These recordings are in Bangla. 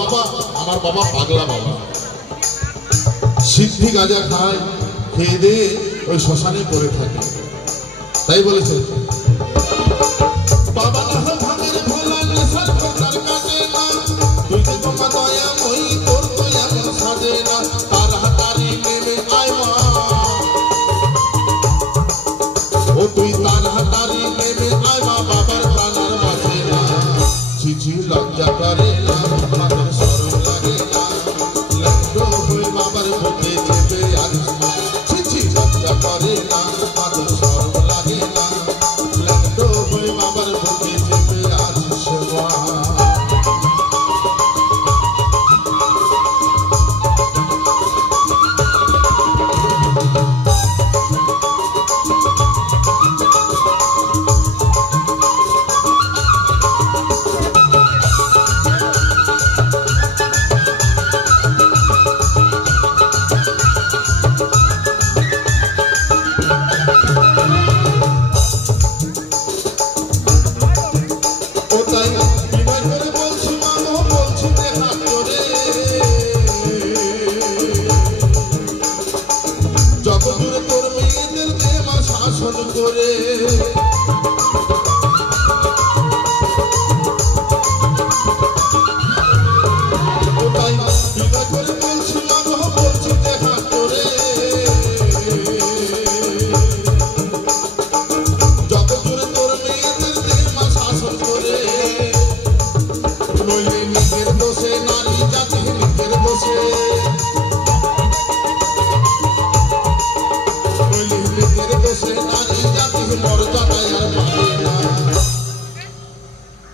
বাবা, আমার বাবা পাগলা বাবা, সিদ্ধি গাঁজা খায়, খেয়ে দিয়ে ওই শ্মশানে পড়ে থাকে। তাই বলেছে বাবা না ভাগের ভোলা নেশার খোঁজার কাটে না, তুই যে তোমা দয়া মই তোর তো এমন সাজে না, তার হাতারি নেমে আয় মা, ও তুই তার হাতারি নেমে আয় মা, বাবার প্রাণার বাঁচে না, ছিছি লজ্জা করে না, মাদের শরম লাগে না, লজ্জা হয়ে বাবার বুকে চেপে আসিস মা, ছিছি লজ্জা করে না, মাদের শরম লাগে না, লজ্জা হয়ে বাবার বুকে চেপে আসিস মা।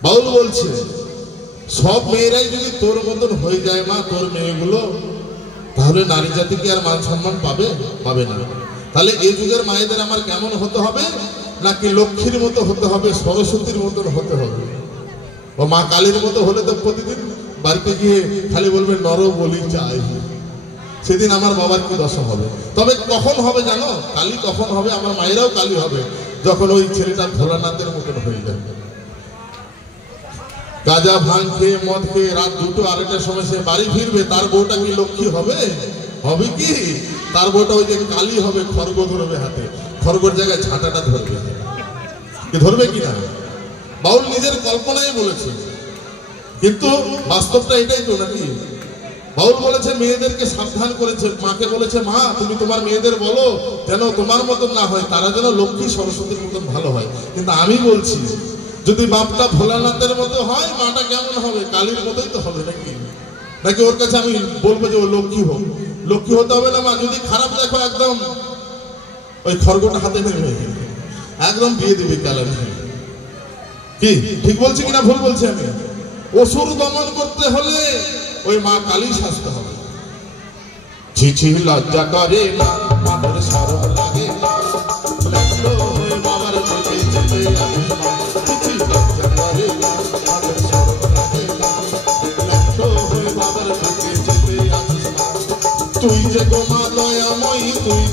বাউল বলছে সব মেয়েরাই যদি তোর মতন হয়ে যায় মা, তোর মেয়েগুলো, তাহলে নারী জাতি কি আর মান সম্মান পাবে? পাবে না। তাহলে এই যুগের মায়েদের আমার কেমন হতে হবে? নাকি লক্ষ্মীর মতো হতে হবে, সরস্বতীর মতন হতে হবে, ও মা কালীর মতো হলে তো প্রতিদিন বাড়িতে গিয়ে খালি বলবে নর বলি চাই, সেদিন আমার বাবার কি দশা হবে? তবে কখন হবে জানো? কালী তখন হবে, আমার মায়েরাও কালী হবে, যখন ওই ছেলেটা ভোলানাথের মতন হয়ে যাবে। গাঁজা ভাঙ খেয়ে মদ খেয়ে রাত 2টো 2:30টার সময় সে বাড়ি ফিরবে, তার বউটা কি লক্ষ্মী হবে? হবে কি? তার বউটা ওই যে কালী হবে, খড়গ ধরবে হাতে, খড়গর জায়গায় ঝাঁটাটা ধরবে, কি ধরবে কিনা? বাউল নিজের কল্পনায় বলেছে, কিন্তু বাস্তবটা এটাই তো নাকি? বাউল বলেছে মেয়েদেরকে সাবধান করেছে, মাকে বলেছে মা তুমি তোমার মেয়েদের বলো যেন তোমার মতন না হয়, তারা যেন লক্ষ্মী সরস্বতীর মতন ভালো হয়। কিন্তু আমি বলছি যদি বাপটা ভোলানাথের মতো হয়, মাটা কেমন হবে? কালীর মতোই তো হবে নাকি? নাকি ওর কাছে আমি বলবো যে ও লক্ষ্মী হোক? লক্ষ্মী হতে হবে না মা, যদি খারাপ দেখো একদম ওই খড়গটা হাতে নেবে একদম দিয়ে দিবে কালার। কি ঠিক বলছি কিনা ভুল বলছি আমি? অসুর দমন করতে হলে ওই মা কালী শাস্তে হবে। ছিছি লজ্জা করে না, মাদের শরম লাগে না, বাবার বুকে চেপে আসিস মা, ছিছি লজ্জা করে না, মাদের শরম লাগে না, বাবার বুকে চেপে আসিস মা, তুই যে গো মা দয়াময়ী, তুই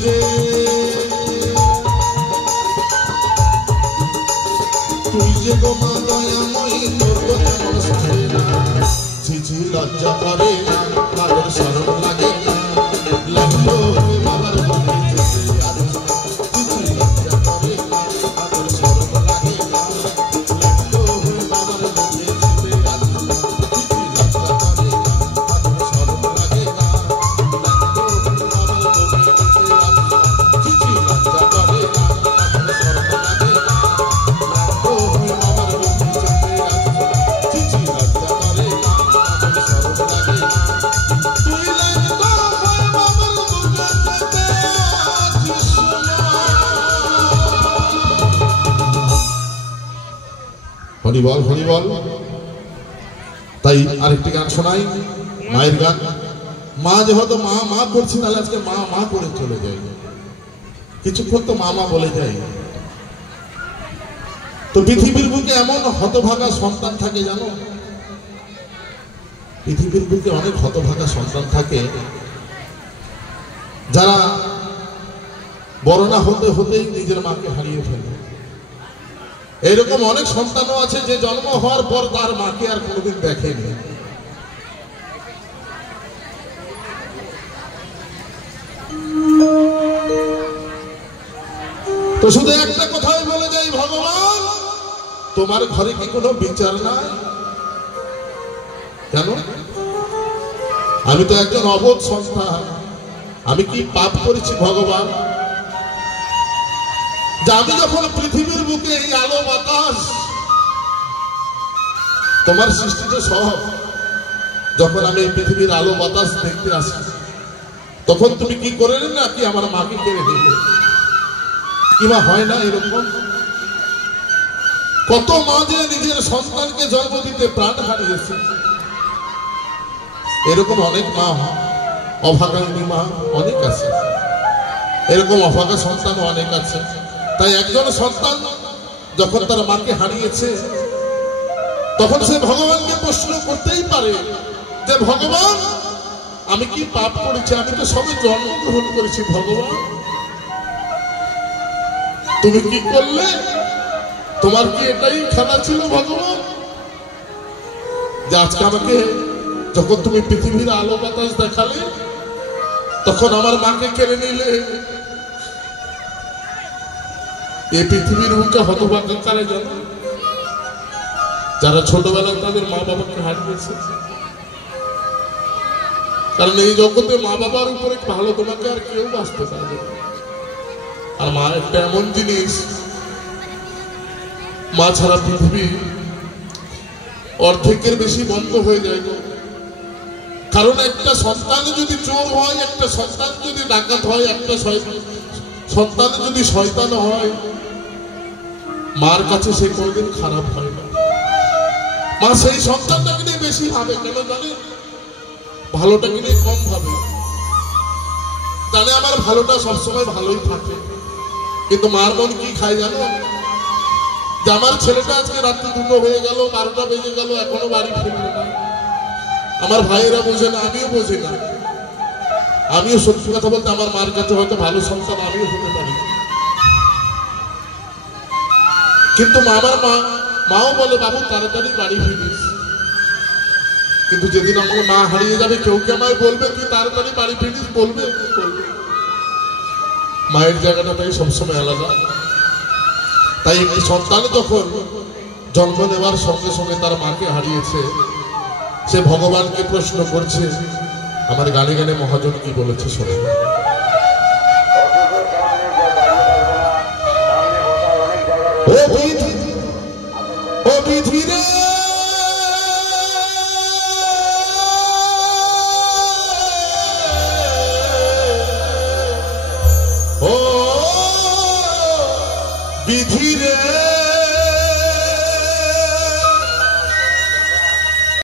যে গো মা দয়াময়ী, তোর তো যেমন সাজে না, ছিছি লজ্জা করে না, মাদের শরম লাগে না, লাগলো বাবার বুকে চেপে আসিস মা, ছিছি লজ্জা করে না, মাদের শরম লাগে না, লাগলো বাবার বুকে চেপে আসিস মা, ছিছি লজ্জা করে না, মাদের শরম লাগে না, লাগলো বাবার বুকে চেপে আসিস মা, ছিছি লজ্জা করে না, মাদের শরম লাগে না, হরিবল হরিবল। তাই আরেকটি গান শোনাই, মায়ের গান। মা যেহেতু মা মা করছি, তাহলে আজকে মা মা করে চলে যাই, কিছুক্ষণ তো মা মা বলে যাই। তো পৃথিবীর বুকে এমন হতভাগা সন্তান থাকে জানো, পৃথিবীর বুকে অনেক হতভাগা সন্তান থাকে যারা বড় না হতে হতেই নিজের মাকে হারিয়ে ফেলে। এরকম অনেক সন্তানও আছে যে জন্ম হওয়ার পর তার মাকে আর কোনোদিন দেখেনি। শুধু একটা কথাই বলে যাই, ভগবান তোমার ঘরে কি কোনো বিচার নাই? কেন? আমি তো একজন অবোধ সন্তান, আমি কি পাপ করেছি ভগবান? যে আমি যখন পৃথিবীর বুকে এই আলো বাতাস তোমার সৃষ্টিতে সব, যখন আমি এই পৃথিবীর আলো বাতাস দেখতে আসি, তখন তুমি কি করে না কি আমার মাকে কেড়ে নিলে? কিবা হয় না এরকম? কত মা যে নিজের সন্তানকে জন্ম দিতে প্রাণ হারিয়েছে, এরকম অনেক মা, অভাগাইনী মা অনেক আছে, এরকম অভাগা সন্তান অনেক আছে। তাই একজন সন্তান যখন তার মাকে হারিয়েছে, তখন সে ভগবানকে প্রশ্ন করতেই পারে যে ভগবান আমি কি পাপ করেছি? আমি তো সবে জন্মগ্রহণ করেছি, ভগবান তুমি কি করলে? তোমার কি এটাই খেলা ছিল ভগবান, যে আজকে আমাকে যখন তুমি পৃথিবীর আলো বাতাস দেখালে, তখন আমার মাকে কেড়ে নিলে? এই পৃথিবীর বুকে হতভাগ্য কারা জানো? যারা ছোটবেলায় তাদের মা বাবাকে হারিয়েছে। কারণ এই জগতে মা বাবার উপরে ভালো তোমাকে আর কেউ বাঁচতে পারবে না। আর মা একটা এমন জিনিস, মা ছাড়া পৃথিবী অর্ধেকের বেশি বন্ধ হয়ে যায়। কারণ একটা সন্তান যদি চোর হয়, একটা সন্তান যদি ডাকাত হয়, একটা সন্তান যদি শয়তান হয়, মার কাছে সে কোনোদিন খারাপ হয় না। মা সেই সন্তানটাকে নিয়ে বেশি ভাবে, কেন জানে? ভালোটাকে নিয়ে কম ভাবে, জানে আমার ভালোটা সবসময় ভালোই থাকে। কিন্তু মার মন কি খায় জানো? যে আমার ছেলেটা আজকে রাত্রি 2টো হয়ে গেল, 12টা বেজে গেল, এখনো বাড়ি ফিরল না। আমার ভাইয়েরা বোঝে না, আমিও বুঝি না। আমিও সত্যি কথা বলতে আমার মার কাছে হয়তো ভালো সন্তান আমিও হতে পারি, কিন্তু আমার মাও বলে বাবু তাড়াতাড়ি বাড়ি ফিরিস। কিন্তু যেদিন আমার মা হারিয়ে যাবে, কেউ কে আমায় বলবে তুই তাড়াতাড়ি বাড়ি ফিরিস? বলবে? মায়ের জায়গাটা তাই সবসময় আলাদা। তাই একটি সন্তান যখন জন্ম নেওয়ার সঙ্গে সঙ্গে তার মাকে হারিয়েছে, সে ভগবানকে প্রশ্ন করছে। আমার গানে গানে মহাজন কি বলেছে শোনো। ও বিধি রে, ও বিধি রে,